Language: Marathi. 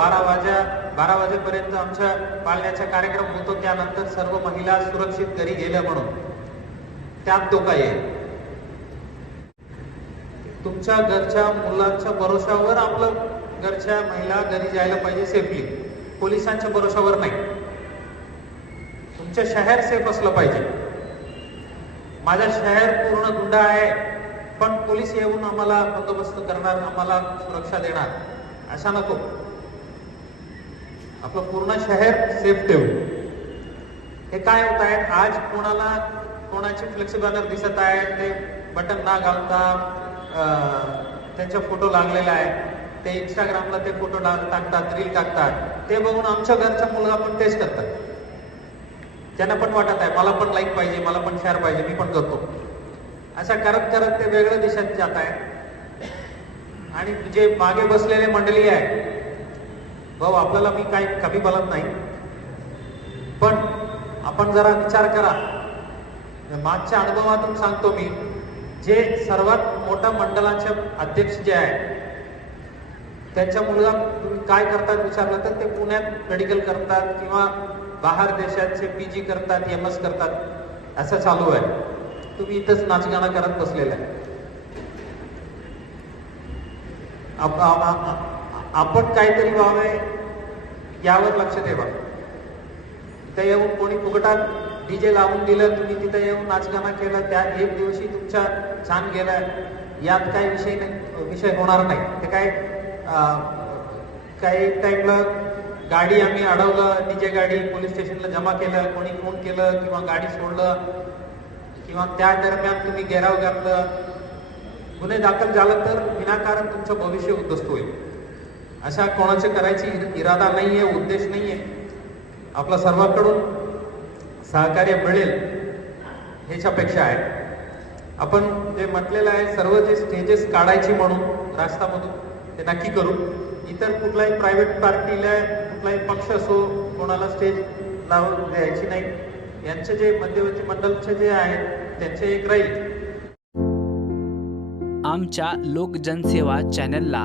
बारा वाजेपर्यंत आमच्या पाळण्याचा कार्यक्रम होतो. त्यानंतर सर्व महिला सुरक्षित घरी गेल्या म्हणून. त्यात धोका येईल. तुमच्या घरच्या मुलांच्या भरोशावर आपलं घरच्या महिला घरी जायला पाहिजे सेफली पोलिसांच्या भरोशावर नाही. तुमचं शहर सेफ असलं पाहिजे. माझं शहर पूर्ण गुंडा आहे पण पोलीस येऊन आम्हाला बंदोबस्त करणार आम्हाला सुरक्षा देणार. अशा नको. आपलं पूर्ण शहर सेफ ठेवू. हे काय होत आहेत आज कोणाला कोणाचे फ्लेक्सी बॅनर दिसत आहे? ते बटन ना घालता त्यांचे फोटो लागलेला आहे. ते इंस्टाग्रामला ते फोटो टाकतात रील टाकतात. ते बघून आमच्या घरचा मुलगा पण तेच करतात. त्यांना पण वाटत आहे मला पण लाईक पाहिजे मला पण शेअर पाहिजे मी पण करतो. अशा करत करत ते वेगळ्या दिशेत जात आहे. आणि जे मागे बसलेले मंडळी आहे भाऊ आपल्याला मी काही कमी बोलत नाही. पण आपण जरा विचार करा. मागच्या अनुभवातून सांगतो मी जे सर्वात मोठ्या मंडळाचे अध्यक्ष जे आहे त्यांच्या मुलगा तुम्ही काय करतात विचारलं तर ते पुण्यात मेडिकल करतात किंवा बाहेर देशाचे पी जी करतात एम एस करतात असं चालू आहे. तुम्ही इथंच नाचगाणं करत बसलेला आहे. आपण काहीतरी व्हावे यावर लक्ष ठेवा. तिथं येऊन कोणी फुकटात डीजे लावून दिलं तुम्ही तिथे येऊन नाचगाणं केलं त्या एक दिवशी तुमच्या छान गेलं यात काही विषय नाही विषय होणार नाही. ते काय काही टाईमला गाडी आम्ही अडवलं डीजे गाडी पोलीस स्टेशनला जमा केलं कोणी फोन केलं किंवा गाडी सोडलं किंवा त्या दरम्यान तुम्ही घेराव घातलं. गुन्हे दाखल झालं तर विनाकारण तुमचं भविष्य उद्ध्वस्त होईल. अशा कोणाची करायची इरादा नाही आहे उद्देश नाही आहे आपला सर्वांकडून सहकार्य मिळेल ह्याची अपेक्षा आहे. आपण जे म्हटलेलं आहे सर्व जे स्टेजेस काढायची म्हणून राष्ट्रामधून ते नक्की करू. इतर कुठलाही प्रायव्हेट पार्टीला कुठलाही पक्ष असो कोणाला स्टेज लावून द्यायची नाही. यांचे जे मध्यवर्ती मंडळचे जे आहेत त्यांचे एक राहील. आमच्या लोकजनसेवा चॅनलला